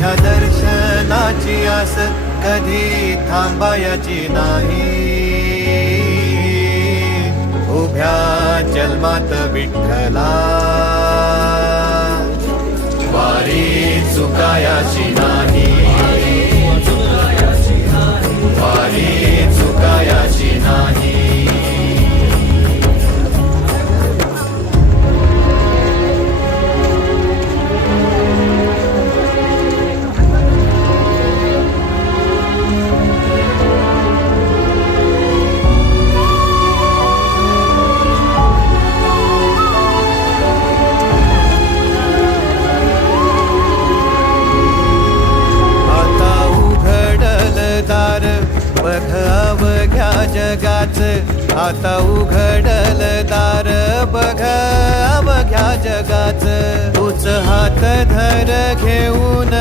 तुझ्या दर्शनाची आस कधी थांबायची नाही. उभ्या जन्मात विठ्ठला वारी चुकायाची नाही. वारी चुकायाची नाही. बघ अवघ्या जगाच आता उघडल दार. बघ अवघ्या जगाच तूच हात धर घेऊन